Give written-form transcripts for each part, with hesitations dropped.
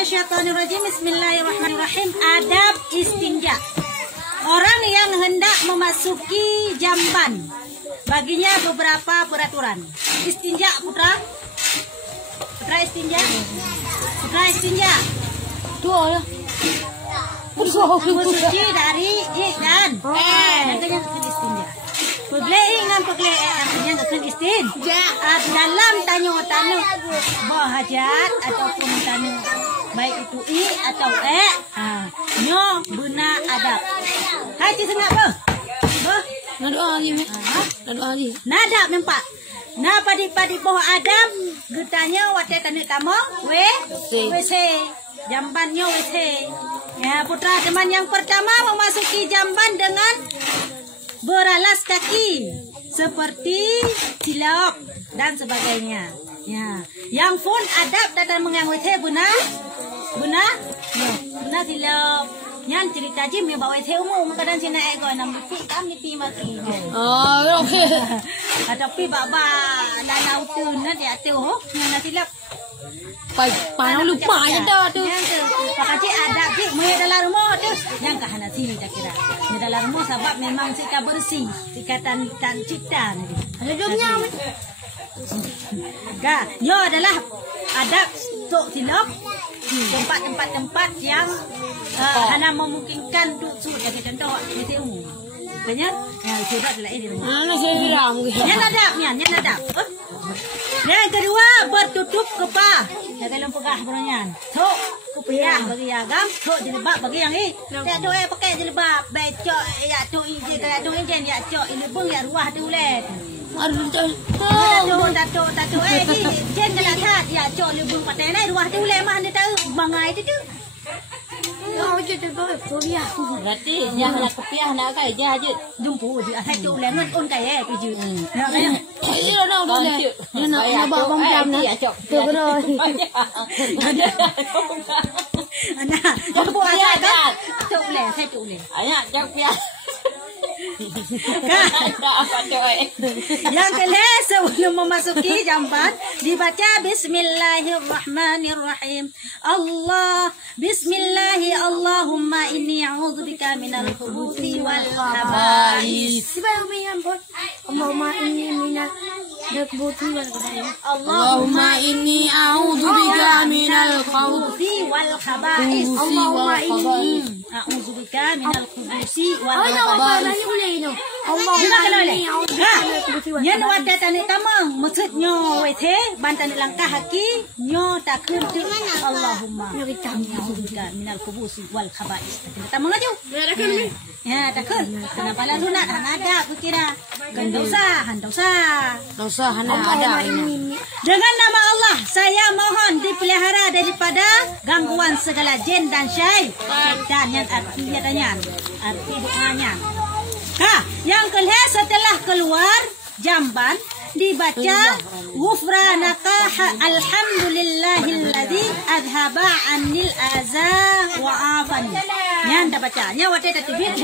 minasyaitonirrajim. Bismillahirrahmanirrahim. Adab istinja. Orang yang hendak memasuki jamban, baginya beberapa peraturan. Istinja, putra. Putra istinja. Putra istinja. Dua ya. Memasuki dari dan artinya istinja. Pegleing dan pegleing artinya akan istinja. Dalam tanya bahajat ataupun tanya baik itu i atau nyo guna adab. Hai ci sengak apa? Nado ali. Nada mempak. Na padi boh adab getanya wate tani tamo WC. Jambannya WC. Ya, putra teman yang pertama memasuki jamban dengan beralas kaki seperti silap dan sebagainya. Ya, yang pun adab dalam mengang WC benar silap. Nyan cerita jim ya bawa WC umum kadang cina ego nam nipi mati. Oh, okey. Tapi baba nanau tu nanti atu ho nyan silap. Panau lupa je dah tu. Pakcik ada cik mai dalam rumah tu. Yang kahana sini tak kira. Di dalam rumah sebab memang sika bersih, sikatan dan cita ni. Ada jomnya. Ka, yo adalah adab untuk silap. Tempat-tempat yang hana memungkinkan duduk sebagai contoh di umum. Banyak yang sudah adalah ini. Mana saya bilang? Yang adab. Yang kedua bertutup kepala. Yang dalam pegah beranyan. Tok kupiah bagi agam, tok jilbab bagi yang ni. Tak tok pakai jilbab, becok ya tok ini, tak tok ini ya tok ini pun ya ruah tu leh. Aduh tak. Tato ni jen kena tat ya tok lebung patai ni ruah tu leh mah ni tahu bangai tu. Oh, je tu kopiah. Berarti yang nak kopiah nak kai je aje. Jumpu je asal tok leh on kai piju. Iya dah dah. Ya nak bawa jam ni. Tu benar. Anak, aku buat kan? Tok leh, saya tok leh. Ayak jak piah. Yang kelima sebelum memasuki jamban dibaca Bismillahirrahmanirrahim. Bismillahi Allahumma inni a'udzubika minal khubuthi wal khaba'is. Allahumma inni minal khubuthi wal khaba'is. Allahumma inni a'udzubika minal khubuthi wal khaba'is. Allahumma inni a'udzubika minal khubuthi wal khaba'is. Nhân wadah tani tamang maksudnya wete bantan langkah haki nyo takun tu Allahumma a'udzubika minal khubuthi wal khaba'is. Tamang aja. Ya takun. Kenapa lah sunat ada kira dosa. Dosa ada. Dengan nama Allah saya mohon dipelihara daripada gangguan segala jin dan syaitan yang artinya arti doanya. Yang kelima setelah keluar jamban dibaca ghufranaka alhamdulillahilladzi adhaba anil aza wa afani. Yang dah bacanya waktu tertibit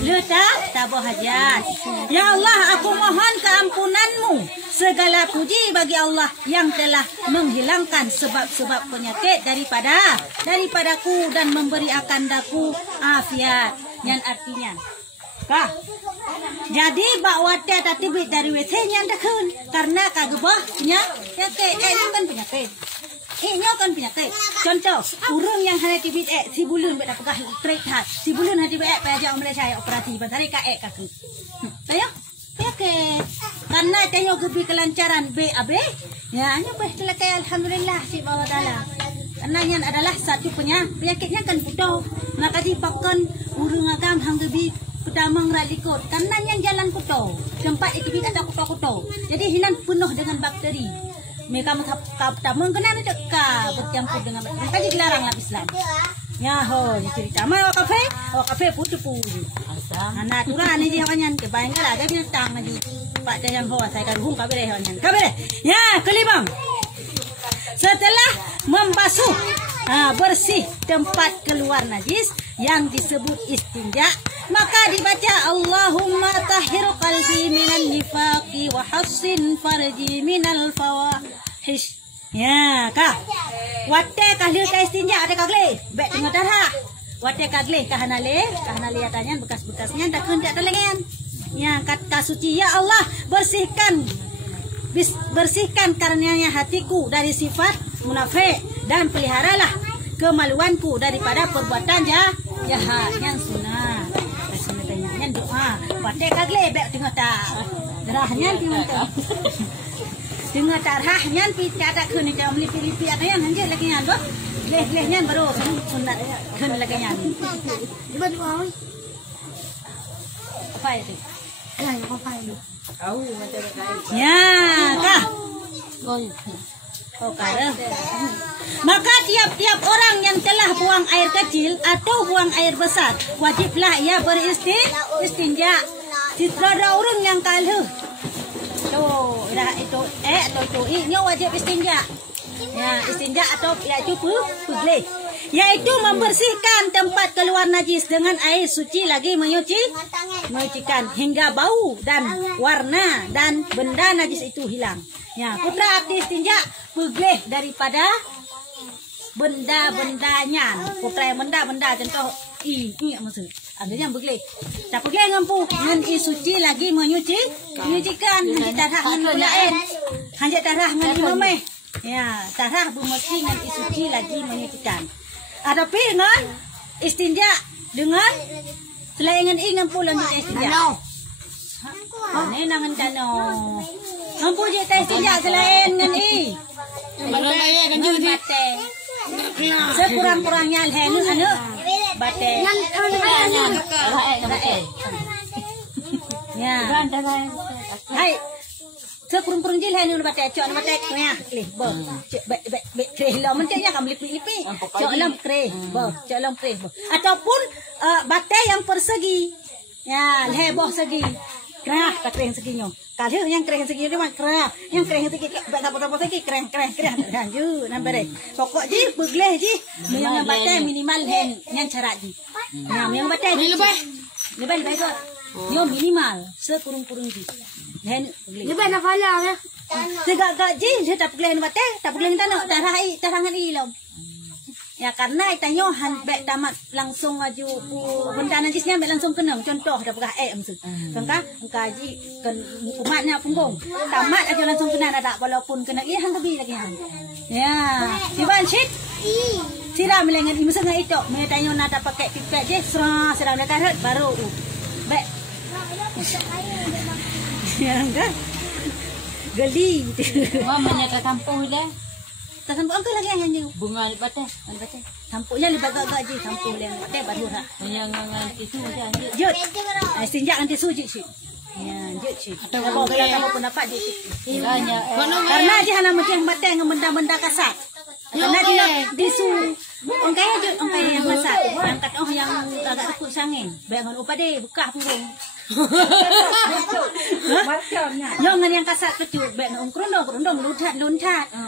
letak tabah hajat. Ya Allah, aku mohon keampunanmu. Segala puji bagi Allah yang telah menghilangkan sebab-sebab penyakit daripadaku dan memberi akan daku afiat. Yang artinya jadi bakwate tatibit dari WC nya dakun karena kagebah penyakit kan penyakit kan penyakit. Contoh urung yang hanya tibit si bulun beda pegah trek hat si bulun hati baik payah Malaysia operasi bantari kaki saya penyakit karena tanya gebi kelancaran BAB ya hanya kelakar alhamdulillah si Allah Taala. Karena yang adalah satu penyakitnya kan putus maka dipakan urung agam hanggebi pertama ngeralikut karena yang jalan kuto tempat itu ada kuto jadi hinan penuh dengan bakteri mereka pertama kena dekat bercampur dengan bakteri kaji dilarang lah Islam ya ho cerita mai kafe putu anak turun ni dia wanyan kebayang lah ada binatang lagi pak yang ho saya karuhung kabere ya kelima setelah membasuh bersih tempat keluar najis yang disebut istinja maka dibaca Allahumma tahhir qalbi minan nifaqi wa hassin farji minal fawahish. Ya, Kak. Wate kahli ka istinja ada kagle. Bek tengah darah. Wate kagle kahanale atanya bekas-bekasnya dak hendak telengan. Ya kata suci ya Allah bersihkan karenanya hatiku dari sifat munafik dan peliharalah kemaluanku daripada perbuatan jahat yang sunnah. Yang doa wate kagle bek tengah darahnya tengah darahnya ada kena jam lipi-lipi ada yang hanya lagi yang doh. Leh-lehnya baru sunat kena lagi yang. Apa itu? Ya, kah? Oh, kah? Maka tiap-tiap orang yang telah buang air kecil atau buang air besar, wajiblah ia beristinja. Jika ada orang yang kalah, itu ini wajib istinja. Ya, istinja atau yaitu pugle, yaitu membersihkan tempat keluar najis dengan air suci lagi menyucikan hingga bau dan warna dan benda najis itu hilang. Ya, putra arti istinja pugle daripada benda-bendanya. Putra yang benda-benda contoh ini maksud. Adanya pugle. Tak pugle ngampu dengan air suci lagi menyucikan hanya darah dengan lain. Hanya darah dengan imameh. Ya, darah bermesti dengan air suci lagi menyucikan. Adapun dengan istinja dengan selain ingan pula dengan istinja. Ini nangan dano. Mampu je istinja selain dengan Kalau saya kan juga sekurang-kurangnya lehenu anu bate. Ya. Hai. Sekurang-kurang je lehenu bate cok bate ya. Bo. Kreh lo mencaknya kamu lipi-lipi. Cok lam kreh. Bo, cok lam kreh. Ataupun bate yang persegi. Ya, leboh segi. Kreh tak kreh seginya. Kalau yang kreh segi itu mah kreh. Yang kreh segi apa segi kreh. Lanjut nampak pokok je begleh je. Yang bate minimal hen yang cara je. Nah, yang bate lebih tu. Yo minimal sekurang-kurang je. Hen Lebih nak falah ya. Tegak je dia tak boleh bate, tak boleh tanah tarangan ilom. Ya karena itanyo han bek tamat langsung aju benda najisnya bek langsung kena. Contoh dah pegah maksud. Kan kaji kan umatnya punggung. Tamat aja langsung kena ada walaupun kena han lebih lagi han. Ya, diban shit. Siram lengan imu sengai itu. Me tanyo nada pakai pipet je siram dah karet baru bek. Ya enggak. Geli. Mamanya ke kampung dah. Tampuk angka lagi yang Bunga bate. Tampuknya lebih agak je tampuk yang bate baru rak. Yang itu je. Jut. Istinja nanti suci sih. Ya, jut sih. Kalau kamu pun dapat je. Karena dia hanya macam bate dengan benda-benda kasar. Karena dia disu. Ongkaya jut ongkaya yang kasar. Angkat yang agak tekuk sangin. Bayangan upa deh buka purung. Yang yang kasar kecut, bek kerundong luncat.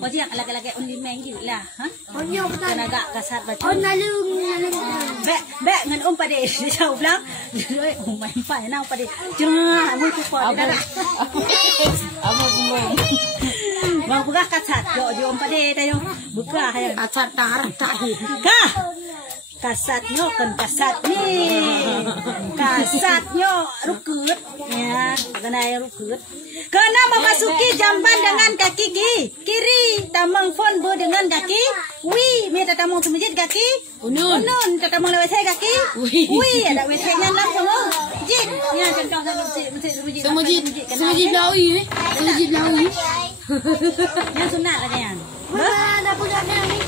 Baju yang lagi undi menggi lah, kan agak kasar baju. Bek ngan pada jauh belang, main pai nang pada jerah, mu tu pada darah. Apa bumbu? Bang buka kasar, jo pada tayo buka hay. Kasar darah tak. Kah? Kasatnya kan kasat nih, kasatnya rukut ya, kena rukut. Kena memasuki jamban dengan kaki kiri, tamang phone ber dengan kaki wi, minta tamang semujit kaki unun, tamang lewat saya kaki wi, ada wetnya langsung jit, ya contoh semujit lawi, yang sunat ada yang, ada punya ni,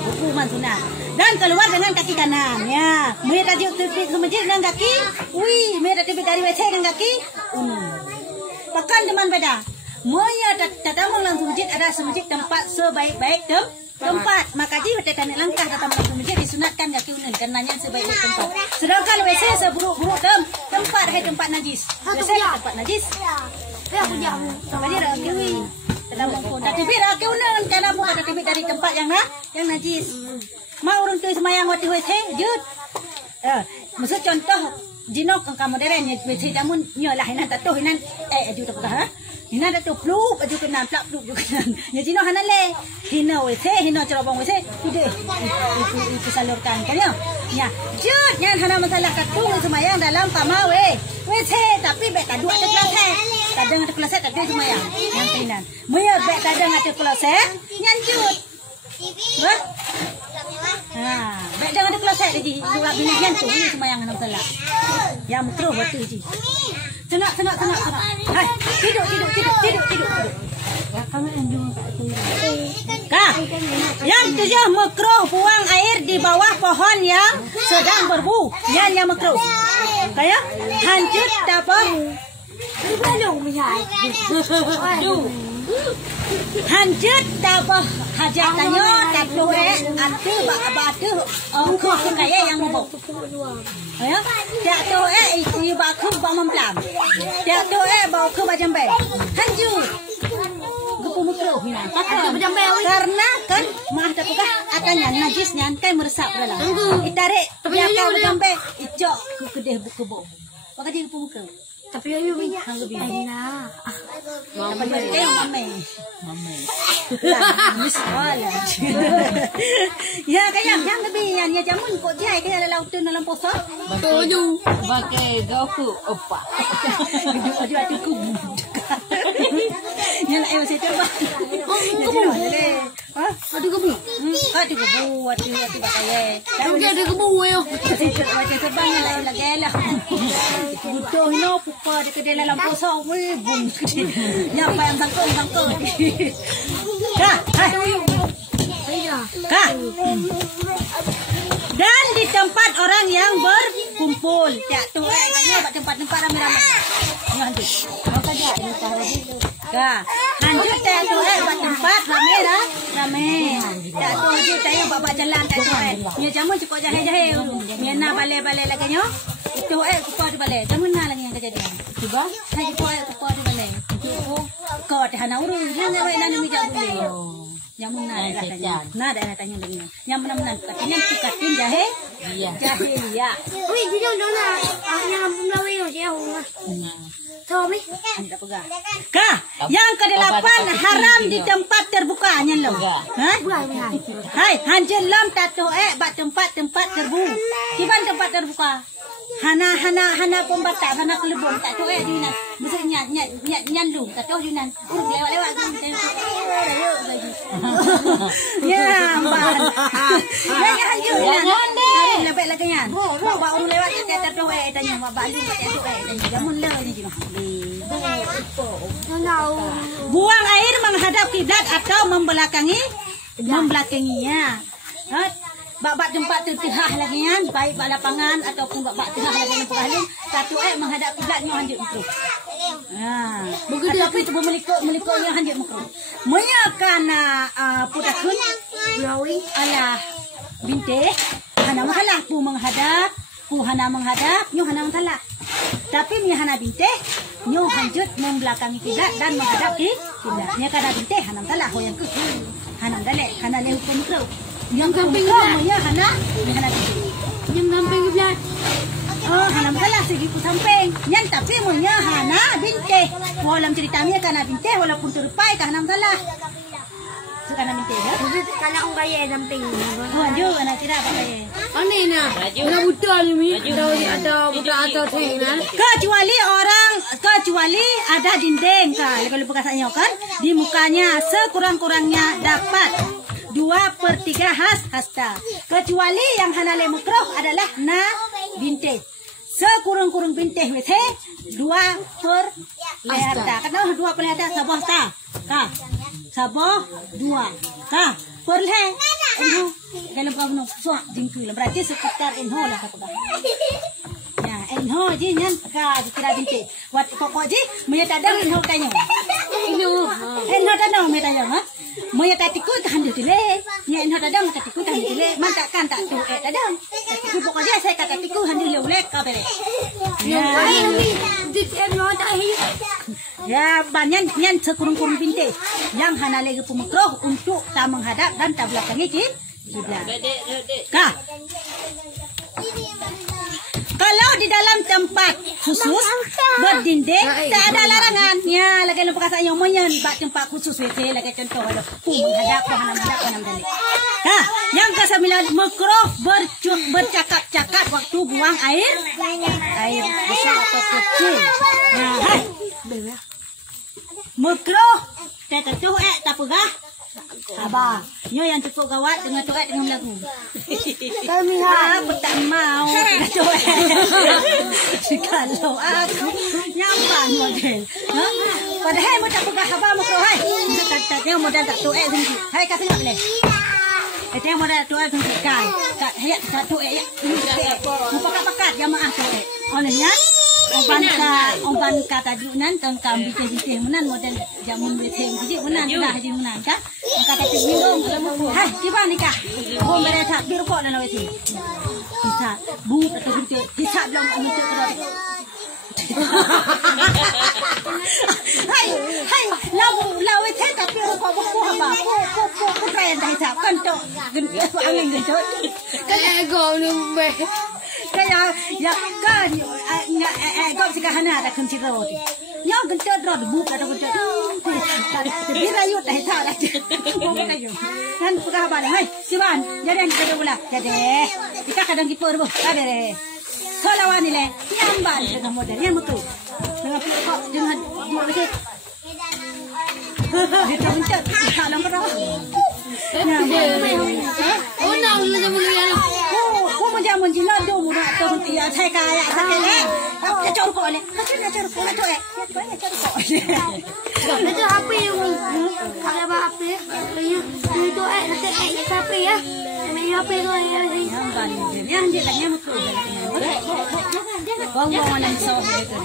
hukuman sunat. Dan keluar dengan kaki kanan ya. Mereka tibik ke masjid dengan kaki wi, mereka tibik dari WC dengan kaki pakan teman beda. Moya tatamang langsung masjid ada semajid tempat sebaik-baik tempat. Maka jika kita langkah datang langsung masjid disunatkan kaki unen karenanya sebaik-baik tempat. Sedangkan WC seburuk-buruk tempat hai tempat najis. WC tempat najis. Ya punya. Sama dia kaki wi. Tapi rakyat unen karena bukan tibik dari tempat yang najis. Mau orang tu semayang waktu WC jut. Maksud contoh jinok angka modern WC jamun nyolah hinan tatuh hinan jut apa Hina dah tu peluk baju kenan plak peluk baju kenan. Ya cino hanale. Hina wese hina cerobong wese sudah itu salurkan kan ya. Ya, jut yang hana masalah katu semayang dalam kamar wese tapi bet tak dua tak kelas kadang ada kelas tak ada semayang yang kainan. Moya bet kadang ada kelas yang jut. Wah. Bet jangan ada kelas lagi. Dua bini yang tu ni semayang hana masalah. Ya mukro betul ji. Tenang. Hai, tidur. Kak, yang tujuh makruh buang air di bawah pohon yang sedang berbu. Yang makruh. Kayak hancur apa? Hancur apa? Hajatannya tatu atu batu kau kaya yang mau. Ya, tatu itu baku bawa memplam. Tatu bawa ke bajambe. Hancur. Gepumukro hinan. Karena kan mah tapukah akannya najisnya kan meresap dalam. Itarik dia ke bajambe icok ke kedeh buku. Pakai dia gepumukro. Tapi ayo hang lebih enak. Apa dia mame. Misalnya. Ya kayak yang lebih yang jamun kok dia kayak laut dalam poso. Betul. Pakai doku opa. Dia tu yang ayo saya coba. Kubu. Ada kubu. Ada kubu, ada pakai. Tapi ada kebu yo. Macam sebang lagi lah. Butuh no pupa di kedai dalam poso we bung. Nyapa yang bangkong. Kak. Dan di tempat orang yang berkumpul. Tak tu katanya tempat-tempat ramai-ramai. Lanjut. Apa saja ini tahu. Kak, lanjut tak tu tempat ramai. Tak tu je saya bawa jalan tak tu. Nya jamu cukup jahe-jahe. Nya nak balik-balik lagi nyo. Itu kupa di balik. Jamu nak lagi yang kejadian. Cuba. Saya kupa di balik. Kau dah nak urus. Jangan awak nak mi jabu. Yang mana ada tanya lagi. Yang mana katanya tukatin jahe. Iya. Jahe ya. Wih, dia dona. Yang melawi yo dia. Tahu mi? Anda pegang. Kah, yang ke-8 haram di tempat terbuka nyelom. Hai, hancur lam tato bak tempat terbuka. Kiban tempat terbuka. Hana pembatas, hana kelebon tak tahu di nan. Maksudnya nyandung tak tahu di nan. Urut lewat ya, mbak. Ya hancur. Lebih lagi kan. Bawa urut lewat tak tahu tanya mak balu tak tahu tanya. Jamun le ni je. Buang air menghadap kiblat atau membelakanginya. Bak tempat tertihah lagi kan, baik bak lapangan ataupun bak tengah lagi yang perhalung, satu menghadap kiblatnya hanjut makruh. Begitu itu melikuk yang hanjut makruh. Moya kana putakun lawi ala binte hana masalah pu hana menghadap nyu hana masalah. Tapi mi hana binte nyu hanjut membelakangi kiblat dan menghadap kiblat. Nya kana binte hana masalah hoyang ke hana dalek hana le hukum makruh. Yang samping ya hana Yang samping kiblat. Hana masalah segi ku samping. Yang tapi monya hana binte. Dalam ceritanya kana binte walaupun terupai kana masalah. Kana binte ya. Kalau orang kaya samping. Anjur anak kira apa kaya. Aneh nah. Nak buta ni ada buta atau tengah. Kecuali ada dinding kalau bekasnya kan di mukanya sekurang-kurangnya dapat 2/3 hasta. Kecuali yang halal makruh adalah na binte. Sekurang-kurang binte wete 2/2 hasta. Kadang 2/2 hasta sabah ta. Ka. Sabah 2. Ka. Perle. Dalam kamu suak jingkul berarti sekitar enho lah kata. Ya, enho je nyan ka dikira binte. Wat pokok je meya tadang enho tanya. Enho tadang meya tanya ha. Moya tatiku tahan dile. Nya enho tadang tatiku tahan dile. Man takkan tak tu tadang. Tatiku pokok je saya kata tatiku handil lek ka bere. Ya, banyak nyan sekurang-kurang binte yang hana lagi pemakruh untuk tak menghadap dan tak belakangi kiblat. Kah? Kalau di dalam tempat khusus berdinding tak ada larangan. Ya, lagi lu perkataan yang menyen bak tempat khusus WC lagi contoh ada menghadap hanam tadi. Nah, yang ke-9 makruh bercakap-cakap waktu buang air besar atau kecil. Nah, hai. Makruh tentu tak pegah. Abah, nyo yang cukup gawat dengan tuat dengan lagu. Kami tak mau tuat. Kalau aku nyaman model. Padahal mo tak pegah abah makruh hai. Tanya model tak tuat sendiri. Hai kata nak boleh. Tanya model tuat sendiri kai. Kat hayat tak tuat ya. Pakat-pakat jamaah tuat. Olehnya Oban kata junan tengkam bikin menan model jamun beteng jadi menan dah jadi menan kan kata bingung hai kiban nikah oh mereka biru kok dan awet bisa bu atau bisa belum muncul terus hai lawe teh tapi kok buku apa kok keren dah tak kan tu gendut angin gitu kan ego numbe kayak ya kan kau sekarang ada kunci roti yang gendut roti buka ada gendut tapi rayu dah tak ada kan buka apa dah hai siwan jadi kita bola jadi kita kadang kipur bu ada Solawan ni leh, nyamban dengan model yang betul. Dengan kok dengan buat lagi. Kita mencet, kalau berapa? Oh, nak lu jamu dia. Oh, macam menjilat tu, muda tu dia saya kaya sakit leh. Apa cakap kau leh? Macam cakap kau tu eh? Banyak cakap kau. Itu apa yang kalau apa? Itu nanti apa ya? Apa itu yang dia tanya betul. Bang-bang yang sawah itu.